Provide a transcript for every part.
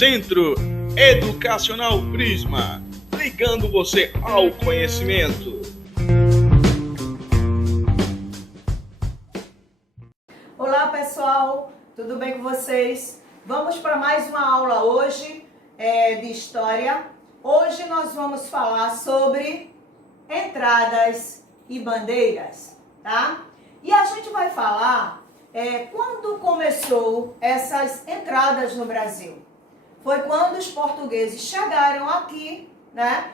Centro Educacional Prisma, ligando você ao conhecimento. Olá pessoal, tudo bem com vocês? Vamos para mais uma aula hoje de História. Hoje nós vamos falar sobre entradas e bandeiras, tá? E a gente vai falar quando começou essas entradas no Brasil. Foi quando os portugueses chegaram aqui, né,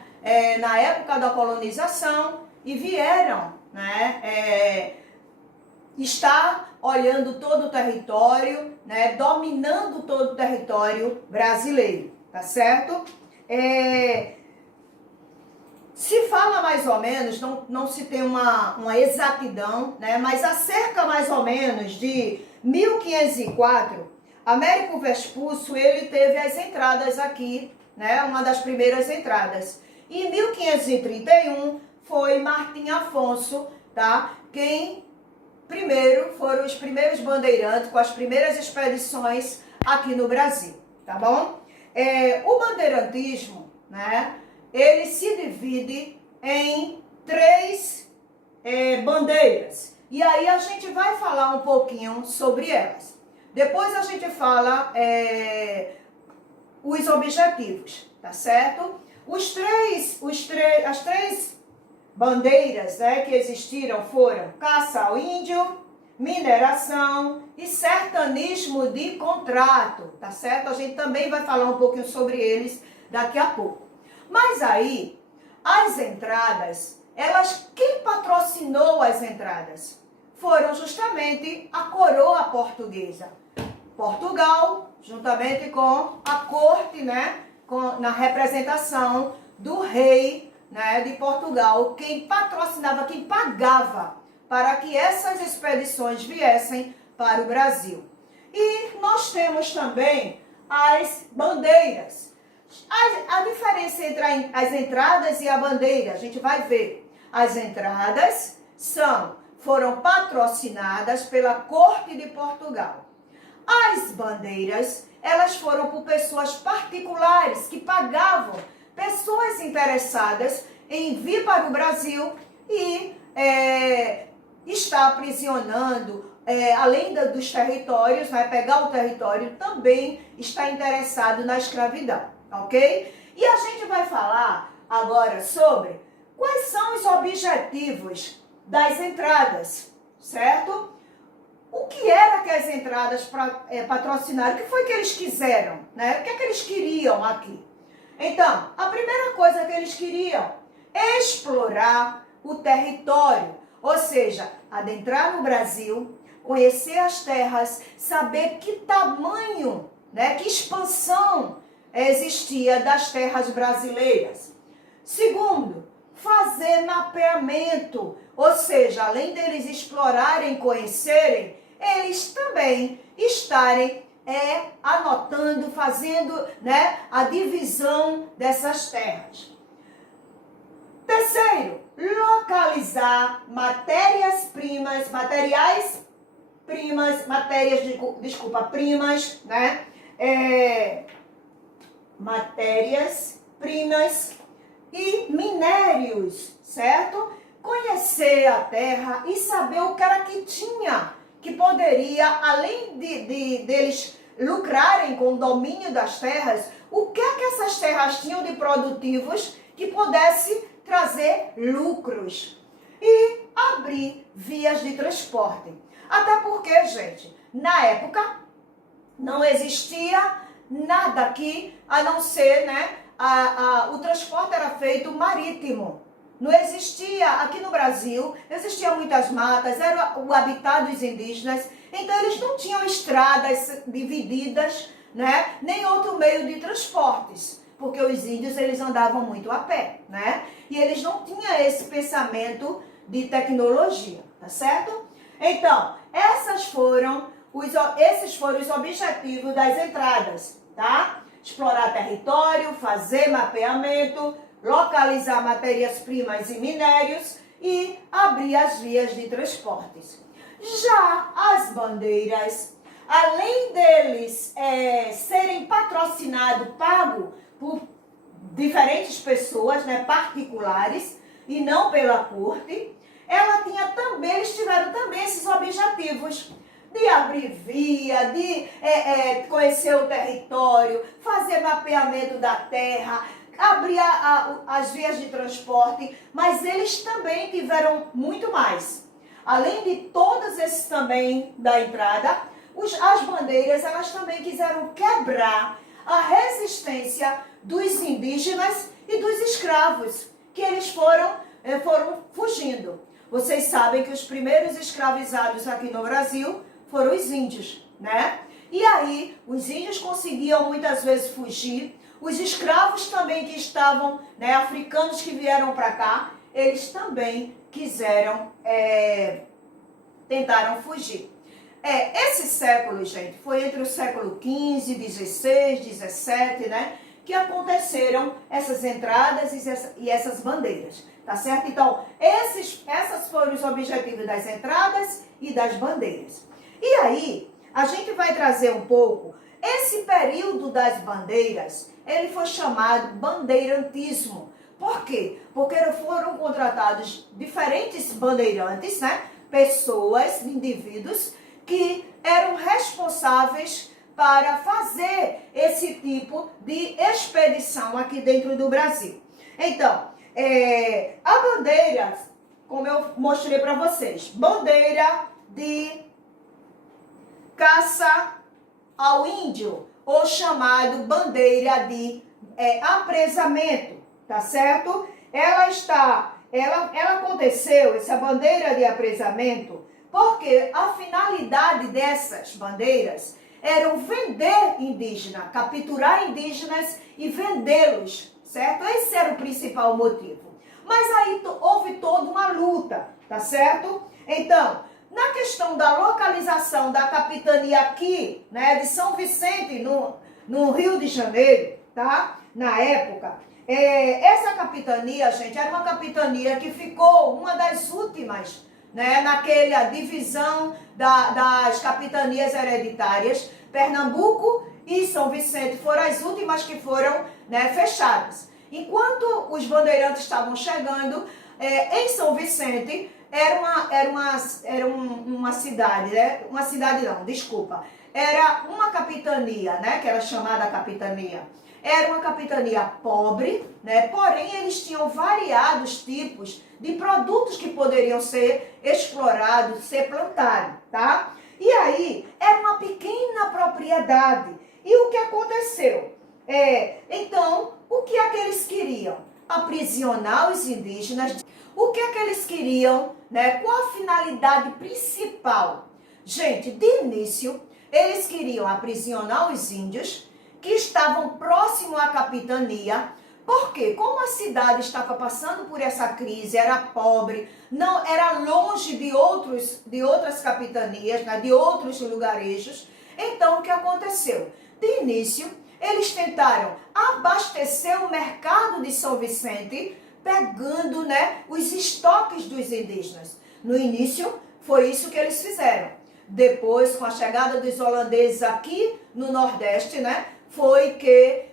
na época da colonização e vieram, né, estar olhando todo o território, né, dominando todo o território brasileiro, tá certo? Se fala mais ou menos, não se tem uma exatidão, né, mas há cerca mais ou menos de 1504, Américo Vespuccio, ele teve as entradas aqui, né, uma das primeiras entradas. E em 1531 foi Martim Afonso, tá, quem primeiro foram os primeiros bandeirantes com as primeiras expedições aqui no Brasil, tá bom? O bandeirantismo, né, ele se divide em três bandeiras. E aí a gente vai falar um pouquinho sobre elas. Depois a gente fala os objetivos, tá certo? As três bandeiras, né, que existiram foram caça ao índio, mineração e sertanismo de contrato, tá certo? A gente também vai falar um pouquinho sobre eles daqui a pouco. Mas aí, as entradas, quem patrocinou as entradas? Foram justamente a coroa portuguesa. Portugal, juntamente com a corte, né, na representação do rei, né, de Portugal, quem patrocinava, quem pagava para que essas expedições viessem para o Brasil. E nós temos também as bandeiras. A diferença entre as entradas e a bandeira, a gente vai ver. As entradas foram patrocinadas pela corte de Portugal. As bandeiras, elas foram por pessoas particulares que pagavam, pessoas interessadas em vir para o Brasil e estar aprisionando, além dos territórios, né, pegar o território, também está interessado na escravidão, ok? E a gente vai falar agora sobre quais são os objetivos das entradas, certo? O que era que as entradas patrocinaram? O que foi que eles quiseram, né? O que é que eles queriam aqui? Então, a primeira coisa que eles queriam é explorar o território, ou seja, adentrar no Brasil, conhecer as terras, saber que tamanho, né, que expansão existia das terras brasileiras. Segundo, fazer mapeamento, ou seja, além deles explorarem, conhecerem, eles também estarem anotando, fazendo, né, a divisão dessas terras. Terceiro, localizar primas, né? Matérias-primas e minérios, certo? Conhecer a terra e saber o que era que tinha, que poderia, além deles lucrarem com o domínio das terras, o que é que essas terras tinham de produtivos que pudesse trazer lucros e abrir vias de transporte. Até porque, gente, na época não existia nada aqui a não ser, né, o transporte era feito marítimo. Não existia, aqui no Brasil, existiam muitas matas, era o habitat dos indígenas, então eles não tinham estradas divididas, né, nem outro meio de transportes, porque os índios eles andavam muito a pé, né, e eles não tinham esse pensamento de tecnologia, tá certo? Então, esses foram os objetivos das entradas, tá? Explorar território, fazer mapeamento, localizar matérias-primas e minérios e abrir as vias de transportes. Já as bandeiras além deles serem patrocinados, pagos por diferentes pessoas, né, particulares, e não pela corte, eles tiveram também esses objetivos de abrir via, de conhecer o território, fazer mapeamento da terra, abrir as vias de transporte, mas eles também tiveram muito mais. Além de todos esses também da entrada, as bandeiras, elas também quiseram quebrar a resistência dos indígenas e dos escravos, que eles foram fugindo. Vocês sabem que os primeiros escravizados aqui no Brasil foram os índios, né? E aí, os índios conseguiam muitas vezes fugir, os escravos também que estavam, né, africanos que vieram para cá, eles também tentaram fugir. Esse século, gente, foi entre o século XV, XVI, XVII, né, que aconteceram essas entradas e essas bandeiras, tá certo? Então, esses foram os objetivos das entradas e das bandeiras. E aí, a gente vai trazer um pouco, esse período das bandeiras, ele foi chamado bandeirantismo. Por quê? Porque foram contratados diferentes bandeirantes, né? Pessoas, indivíduos, que eram responsáveis para fazer esse tipo de expedição aqui dentro do Brasil. Então, a bandeira, como eu mostrei para vocês, bandeira de caça ao índio, ou chamado bandeira de apresamento, tá certo? Ela aconteceu, essa bandeira de apresamento, porque a finalidade dessas bandeiras eram vender indígena, capturar indígenas e vendê-los, certo? Esse era o principal motivo. Mas aí houve toda uma luta, tá certo? Então, na questão da localização da capitania aqui, né, de São Vicente, no Rio de Janeiro, tá? Na época, essa capitania, gente, era uma capitania que ficou uma das últimas, né, naquela divisão das capitanias hereditárias. Pernambuco e São Vicente foram as últimas que foram, né, fechadas. Enquanto os bandeirantes estavam chegando, em São Vicente, era uma cidade, né? Uma cidade não, desculpa. Era uma capitania, né? Que era chamada capitania. Era uma capitania pobre, né? Porém, eles tinham variados tipos de produtos que poderiam ser explorados, ser plantados, tá? E aí, era uma pequena propriedade. E o que aconteceu? Então, o que é que eles queriam? Aprisionar os indígenas. O que é que eles queriam, né? Qual a finalidade principal? Gente, de início, eles queriam aprisionar os índios que estavam próximos à capitania. Porque, como a cidade estava passando por essa crise, era pobre, não era longe de outras capitanias, né, de outros lugarejos, então o que aconteceu? De início, eles tentaram abastecer o mercado de São Vicente, pegando, né, os estoques dos indígenas. No início, foi isso que eles fizeram. Depois, com a chegada dos holandeses aqui no Nordeste, né, foi que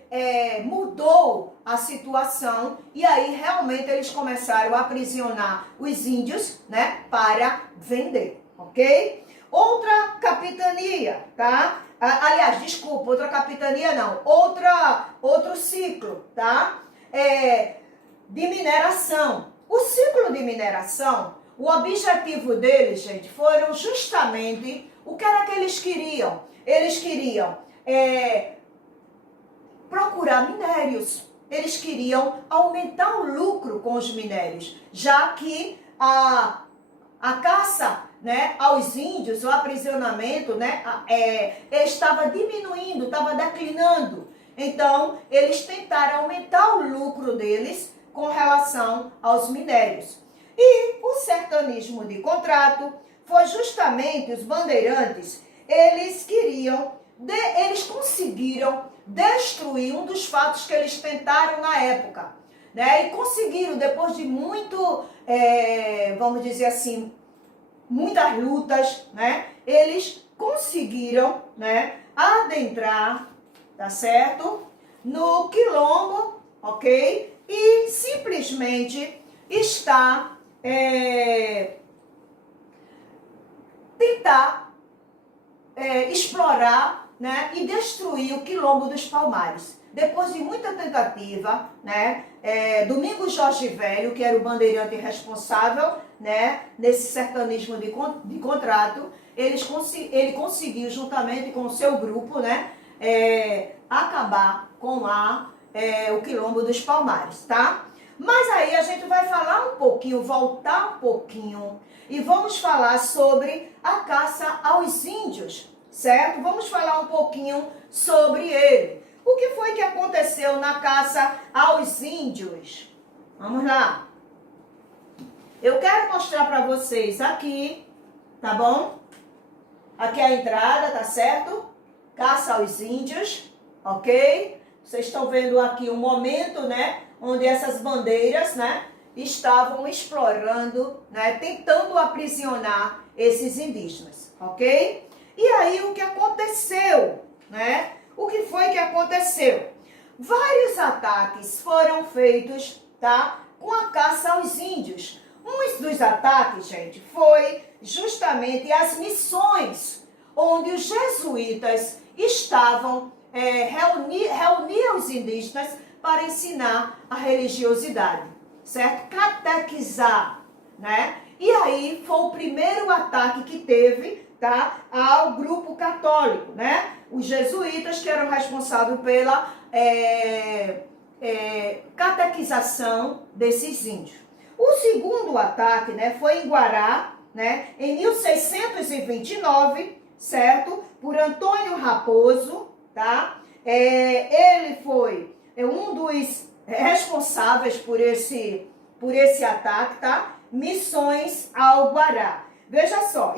mudou a situação e aí realmente eles começaram a aprisionar os índios, né, para vender, ok? Outra capitania, tá? Aliás, desculpa, outra capitania não, outro ciclo, tá? De mineração. O ciclo de mineração, o objetivo deles, gente, foram justamente o que era que eles queriam. Eles queriam procurar minérios. Eles queriam aumentar o lucro com os minérios, já que a caça, né, aos índios, o aprisionamento, né, estava diminuindo, estava declinando. Então, eles tentaram aumentar o lucro deles com relação aos minérios. E o sertanismo de contrato foi justamente os bandeirantes, eles conseguiram destruir um dos fatos que eles tentaram na época, né? E conseguiram, depois de muito, vamos dizer assim, muitas lutas, né, eles conseguiram, né, adentrar, tá certo? No quilombo, ok? E simplesmente está tentar explorar, né, e destruir o quilombo dos Palmares. Depois de muita tentativa, né, Domingos Jorge Velho, que era o bandeirante responsável, né, nesse sertanismo de contrato, ele conseguiu, juntamente com o seu grupo, né, acabar com o quilombo dos Palmares, tá? Mas aí a gente vai falar um pouquinho, voltar um pouquinho, e vamos falar sobre a caça aos índios, certo? Vamos falar um pouquinho sobre ele. O que foi que aconteceu na caça aos índios? Vamos lá. Eu quero mostrar para vocês aqui, tá bom? Aqui é a entrada, tá certo? Caça aos índios, ok? Vocês estão vendo aqui um momento, né, onde essas bandeiras, né, estavam explorando, né, tentando aprisionar esses indígenas, ok? E aí o que aconteceu, né? O que foi que aconteceu? Vários ataques foram feitos, tá, com a caça aos índios. Um dos ataques, gente, foi justamente as missões, onde os jesuítas estavam reuniam os indígenas para ensinar a religiosidade, certo? Catequizar, né? E aí foi o primeiro ataque que teve, tá, ao grupo católico, né? Os jesuítas, que eram responsáveis pela catequização desses índios. O segundo ataque, né, foi em Guará, né, em 1629, certo? Por Antônio Raposo, tá? Ele foi um dos responsáveis por esse ataque, tá? Missões ao Guará. Veja só,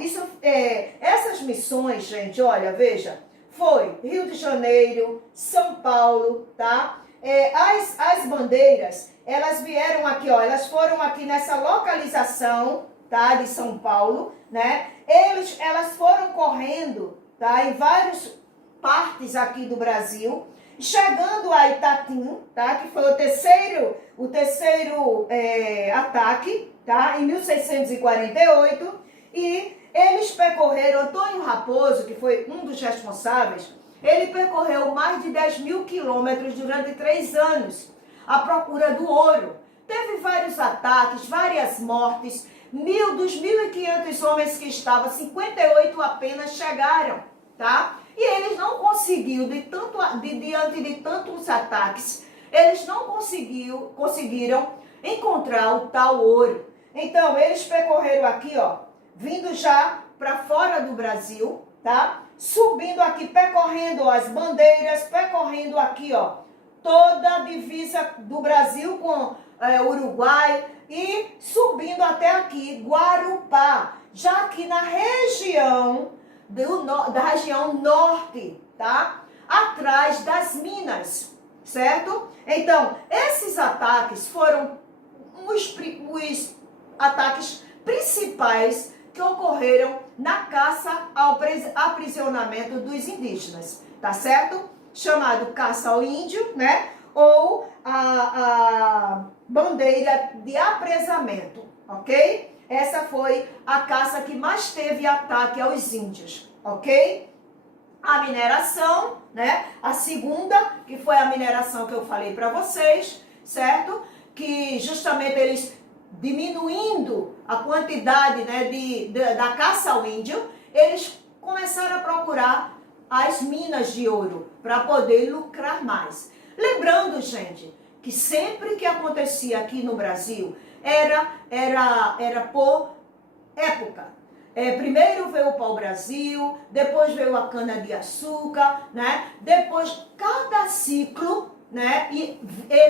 essas missões, gente, olha, veja, foi Rio de Janeiro, São Paulo, tá? As bandeiras, elas vieram aqui, ó, elas foram aqui nessa localização, tá, de São Paulo, né? Elas foram correndo, tá, em várias partes aqui do Brasil, chegando a Itatim, tá, que foi o terceiro ataque, tá, em 1648, e eles percorreram, Antônio Raposo, que foi um dos responsáveis, ele percorreu mais de 10.000 quilômetros durante 3 anos, à procura do ouro. Teve vários ataques, várias mortes, dos 1.500 homens que estavam, 58 apenas chegaram, tá? E eles não conseguiram, diante de tantos ataques, eles não conseguiram encontrar o tal ouro. Então, eles percorreram aqui, ó, vindo já para fora do Brasil, tá? Subindo aqui, percorrendo as bandeiras, percorrendo aqui, ó, toda a divisa do Brasil com Uruguai e subindo até aqui, Guarupá, já aqui na região da região norte, tá? Atrás das Minas, certo? Então, esses ataques foram os ataques principais que ocorreram na caça ao aprisionamento dos indígenas, tá certo? Chamado caça ao índio, né? Ou a bandeira de apresamento, ok? Essa foi a caça que mais teve ataque aos índios, ok? A mineração, né? A segunda, que foi a mineração que eu falei para vocês, certo? Que justamente eles diminuindo a quantidade, né, da caça ao índio, eles começaram a procurar as minas de ouro para poder lucrar mais. Lembrando, gente, que sempre que acontecia aqui no Brasil, era por época. Primeiro veio o pau-brasil, depois veio a cana-de-açúcar, né? Depois, cada ciclo, né,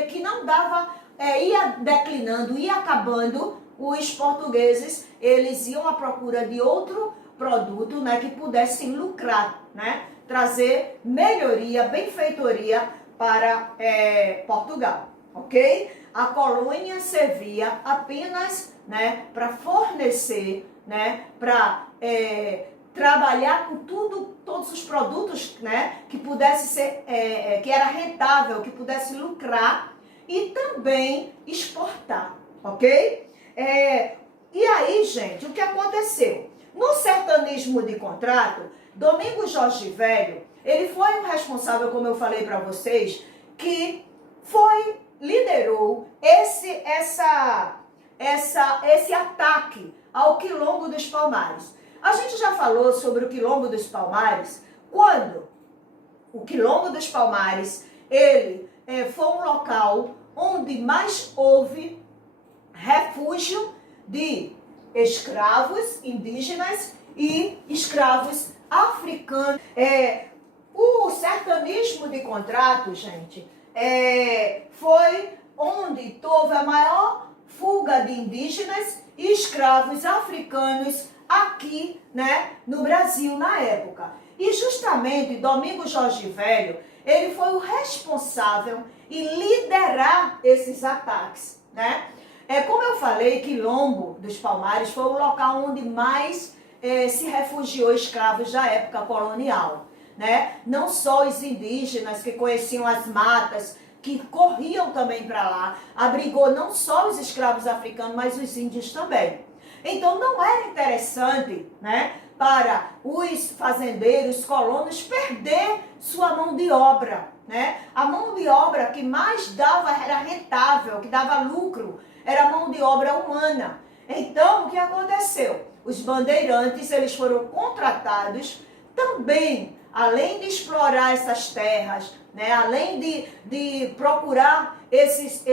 que não dava, ia declinando, ia acabando, os portugueses, eles iam à procura de outro produto, né, que pudessem lucrar, né? Trazer melhoria, benfeitoria para Portugal, ok? A colônia servia apenas, né, para fornecer né, para trabalhar com todos os produtos, né, que pudesse ser, que era rentável, que pudesse lucrar e também exportar, ok? E aí, gente, o que aconteceu? No sertanismo de contrato, Domingos Jorge Velho, ele foi o responsável, como eu falei para vocês, que liderou esse ataque ao Quilombo dos Palmares. A gente já falou sobre o Quilombo dos Palmares, quando o Quilombo dos Palmares, ele foi um local onde mais houve refúgio de escravos indígenas e escravos africanos. O sertanismo de contrato, gente, foi onde houve a maior fuga de indígenas e escravos africanos aqui, né, no Brasil na época. E justamente Domingos Jorge Velho, ele foi o responsável em liderar esses ataques, né? Como eu falei, Quilombo dos Palmares foi o local onde mais se refugiou escravos da época colonial, né? Não só os indígenas que conheciam as matas, que corriam também para lá, abrigou não só os escravos africanos, mas os índios também. Então não era interessante, né, para os fazendeiros, colonos, perder sua mão de obra, né? A mão de obra que mais dava, era rentável, que dava lucro, era a mão de obra humana. Então, o que aconteceu? Os bandeirantes, eles foram contratados também, além de explorar essas terras, né, além de procurar esses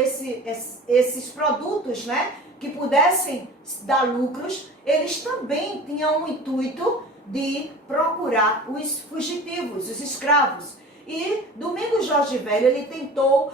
produtos, né, que pudessem dar lucros, eles também tinham o intuito de procurar os fugitivos, os escravos. E Domingos Jorge Velho, ele tentou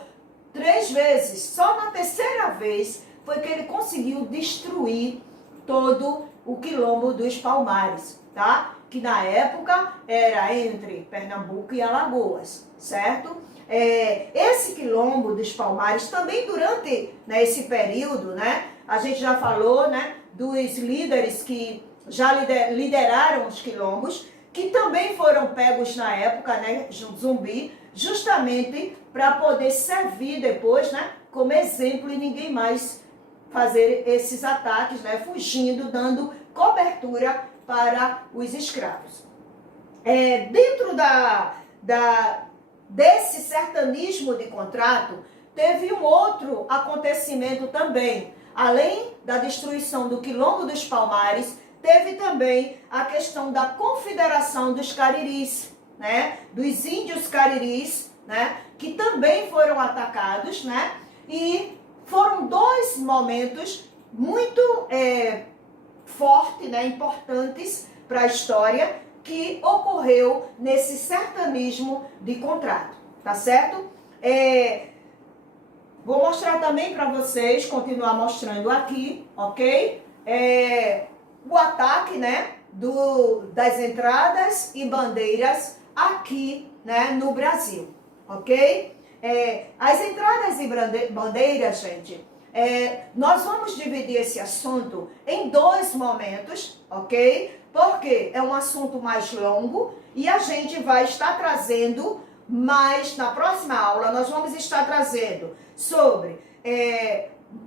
3 vezes, só na terceira vez foi que ele conseguiu destruir todo o Quilombo dos Palmares, tá? Que na época era entre Pernambuco e Alagoas, certo? Esse Quilombo dos Palmares também durante, né, esse período, né, a gente já falou, né, dos líderes que já lideraram os quilombos, que também foram pegos na época, né, Zumbi, justamente para poder servir depois, né, como exemplo e ninguém mais fazer esses ataques, né, fugindo, dando cobertura para os escravos. Dentro desse sertanismo de contrato, teve um outro acontecimento também. Além da destruição do Quilombo dos Palmares, teve também a questão da Confederação dos Cariris, né, dos índios cariris, né, que também foram atacados, né, e foram 2 momentos muito fortes, né, importantes para a história, que ocorreu nesse sertanismo de contrato, tá certo? Vou mostrar também para vocês, continuar mostrando aqui, ok? O ataque, né, das entradas e bandeiras aqui, né, no Brasil, ok? As entradas e bandeiras, gente, nós vamos dividir esse assunto em 2 momentos, ok? Porque é um assunto mais longo e a gente vai estar trazendo mais, na próxima aula, nós vamos estar trazendo sobre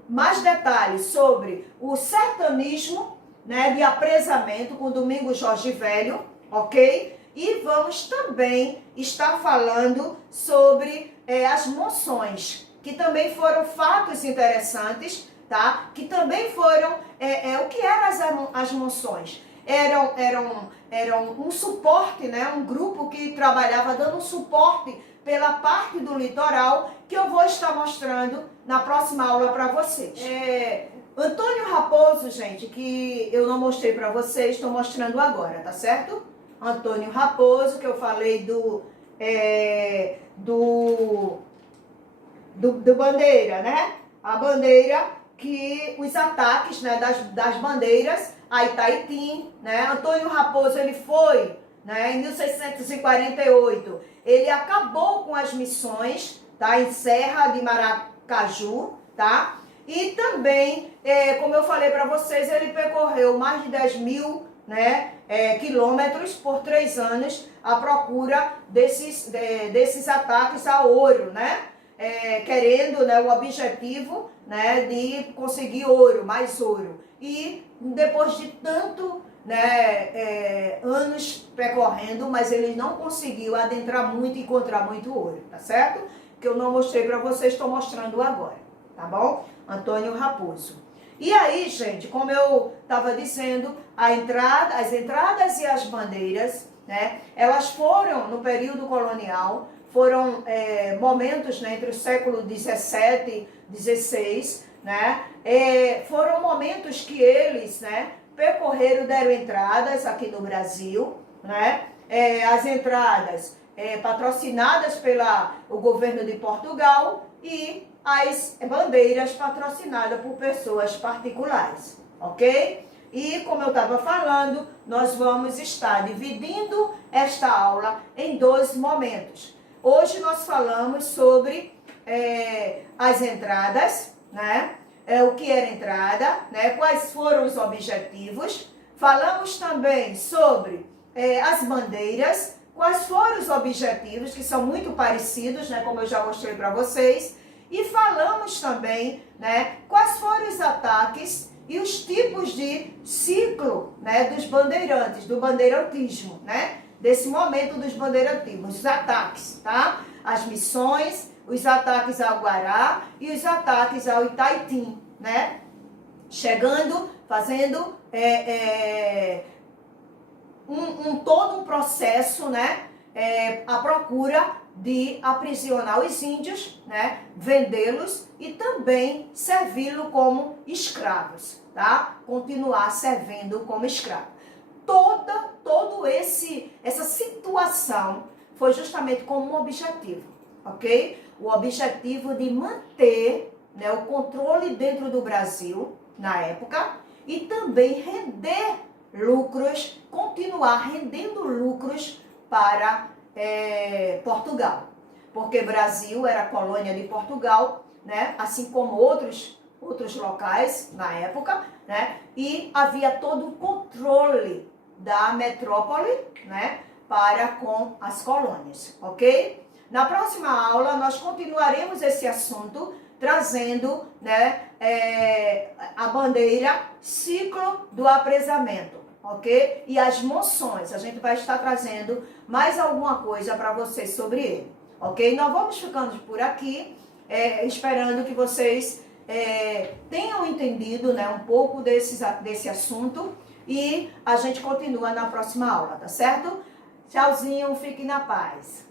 mais detalhes sobre o sertanismo, né, de apresamento com Domingos Jorge Velho, ok? E vamos também estar falando sobre as moções, que também foram fatos interessantes, tá? Que também foram, o que eram as moções? Eram um suporte, né? Um grupo que trabalhava dando suporte pela parte do litoral, que eu vou estar mostrando na próxima aula para vocês. Antônio Raposo, gente, que eu não mostrei para vocês, estou mostrando agora, tá certo? Antônio Raposo, que eu falei do bandeira, né? A bandeira que os ataques, né, das bandeiras, a Itaitim, né? Antônio Raposo, ele foi, né, em 1648, ele acabou com as missões, tá, em Serra de Maracaju, tá? E também, como eu falei para vocês, ele percorreu mais de 10 mil, né, quilômetros por 3 anos à procura desses ataques a ouro, né? Querendo, né, o objetivo, né, de conseguir ouro, mais ouro. E depois de tanto, né, anos percorrendo, mas ele não conseguiu adentrar muito e encontrar muito ouro, tá certo? Que eu não mostrei para vocês, estou mostrando agora, tá bom? Antônio Raposo. E aí, gente, como eu estava dizendo, as entradas e as bandeiras, né, elas foram, no período colonial, foram momentos, né, entre o século 17 e 16, né, foram momentos que eles, né, percorreram, deram entradas aqui no Brasil, né, as entradas patrocinadas pelo governo de Portugal e as bandeiras patrocinadas por pessoas particulares, ok? E como eu estava falando, nós vamos estar dividindo esta aula em 2 momentos. Hoje nós falamos sobre as entradas, né? O que era entrada, né? Quais foram os objetivos. Falamos também sobre as bandeiras, quais foram os objetivos, que são muito parecidos, né? Como eu já mostrei para vocês. E falamos também, né, quais foram os ataques e os tipos de ciclo, né, dos bandeirantes, do bandeirantismo, né? Desse momento dos bandeirantismos, os ataques, tá? As missões, os ataques ao Guará e os ataques ao Itaitim, né? Chegando, fazendo todo um processo, né? A procura de aprisionar os índios, né? Vendê-los e também servi-los como escravos, tá? Continuar servindo como escravo. Essa situação foi justamente com um objetivo, ok? O objetivo de manter, né, o controle dentro do Brasil, na época, e também render lucros, continuar rendendo lucros para Portugal. Porque Brasil era colônia de Portugal, né, assim como outros locais na época, né, e havia todo um controle da metrópole, né, para com as colônias, ok? Na próxima aula nós continuaremos esse assunto trazendo, né, a bandeira ciclo do apresamento, ok? E as moções, a gente vai estar trazendo mais alguma coisa para vocês sobre ele, ok? Nós vamos ficando por aqui, esperando que vocês tenham entendido, né, um pouco desse assunto e a gente continua na próxima aula, tá certo? Tchauzinho, fiquem na paz.